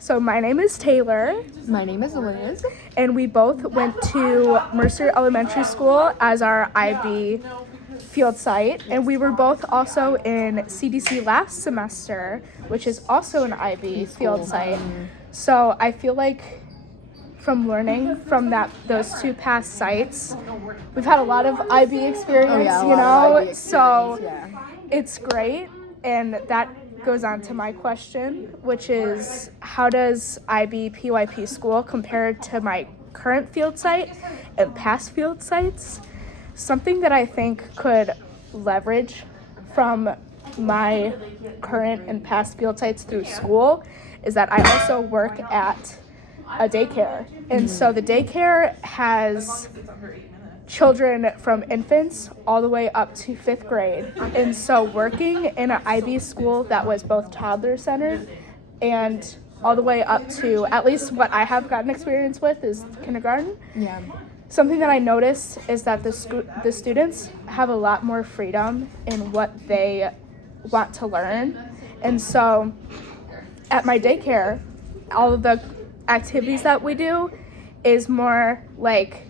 So my name is Taylor. My name is Liz. And we both went to Mercer Elementary School as our IB field site. And we were both also in CDC last semester, which is also an IB field site. So I feel like from learning from those two past sites, we've had a lot of IB experience, so it's great. And that goes on to my question, which is, how does IBPYP school compare to my current field site and past field sites? Something that I think could leverage from my current and past field sites through school is that I also work at a daycare. And so the daycare has children from infants all the way up to 5th grade. And so working in an IB school that was both toddler-centered and all the way up to, at least what I have gotten experience with, is kindergarten. Yeah. Something that I noticed is that the students have a lot more freedom in what they want to learn. And so at my daycare, all of the activities that we do is more like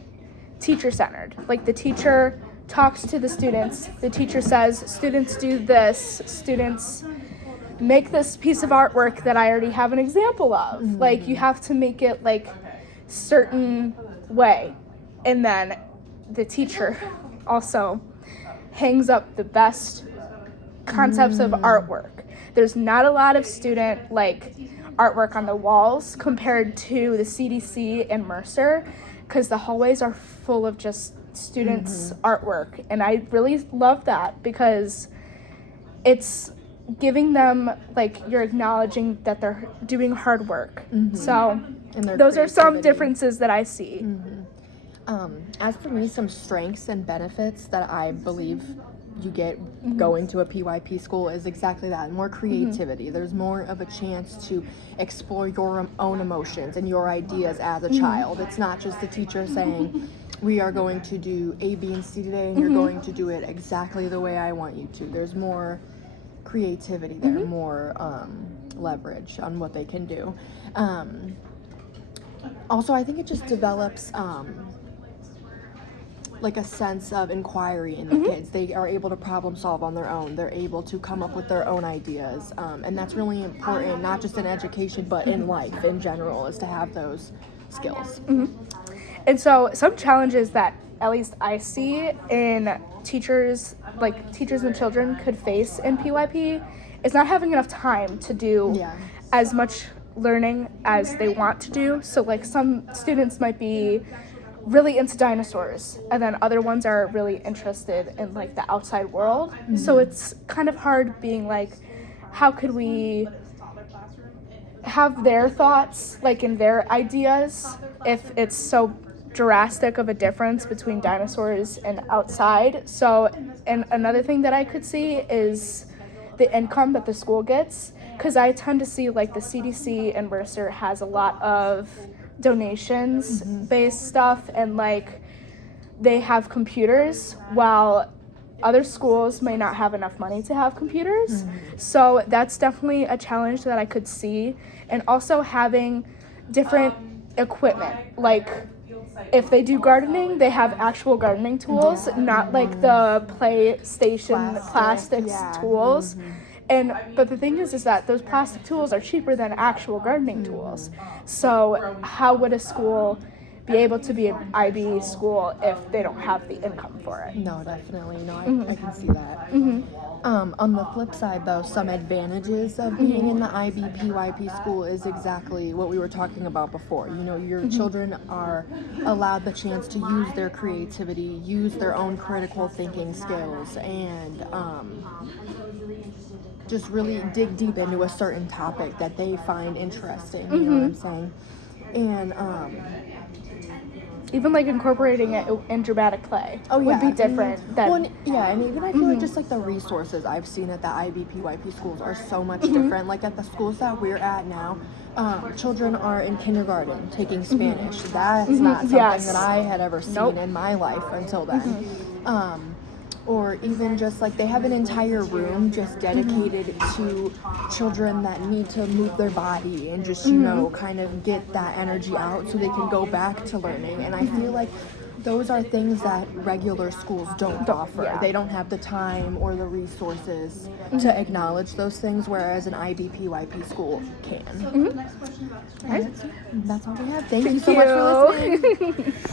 teacher-centered. Like, the teacher talks to the students. The teacher says, students do this. Students make this piece of artwork that I already have an example of. Mm-hmm. Like, you have to make it like certain way. And then the teacher also hangs up the best concepts of artwork. There's not a lot of student artwork on the walls compared to the CDC and Mercer, because the hallways are full of just students' artwork. And I really love that, because it's giving them, you're acknowledging that they're doing hard work. So those are some differences that I see. As for me, some strengths and benefits that I believe you get going to a PYP school is exactly that, more creativity. There's more of a chance to explore your own emotions and your ideas as a child. It's not just the teacher saying, we are going to do A, B, and C today, and you're going to do it exactly the way I want you to. There's more creativity there, more leverage on what they can do. Also, I think it just develops a sense of inquiry in the kids. They are able to problem solve on their own. They're able to come up with their own ideas. And that's really important, not just in education, but in life in general, is to have those skills. And so some challenges that at least I see in teachers and children could face in PYP is not having enough time to do as much learning as they want to do. So some students might be really into dinosaurs, and then other ones are really interested in the outside world. So it's kind of hard being how could we have their thoughts in their ideas if it's so drastic of a difference between dinosaurs and outside. So, and another thing that I could see is the income that the school gets, because I tend to see the CDC and Mercer has a lot of donations based stuff, and they have computers, while other schools may not have enough money to have computers. So that's definitely a challenge that I could see. And also having different equipment, if they do gardening, they have actual gardening tools, not the PlayStation plastics tools. But the thing is that those plastic tools are cheaper than actual gardening tools. So how would a school be able to be an IB school if they don't have the income for it? No, definitely. No, I can see that. On the flip side, though, some advantages of being in the IBPYP school is exactly what we were talking about before. Your children are allowed the chance to use their creativity, use their own critical thinking skills, and just really dig deep into a certain topic that they find interesting, you know what I'm saying? And even incorporating it in dramatic play would be different. And even I feel like just the resources I've seen at the IBPYP schools are so much different. At the schools that we're at now, children are in kindergarten taking Spanish. That's not something that I had ever seen in my life until then. or even just like they have an entire room just dedicated to children that need to move their body and just, you know, kind of get that energy out so they can go back to learning. And I feel like those are things that regular schools don't offer. Yeah. They don't have the time or the resources to acknowledge those things, whereas an IBPYP school can. Right. That's all we have. Thank you so much for listening.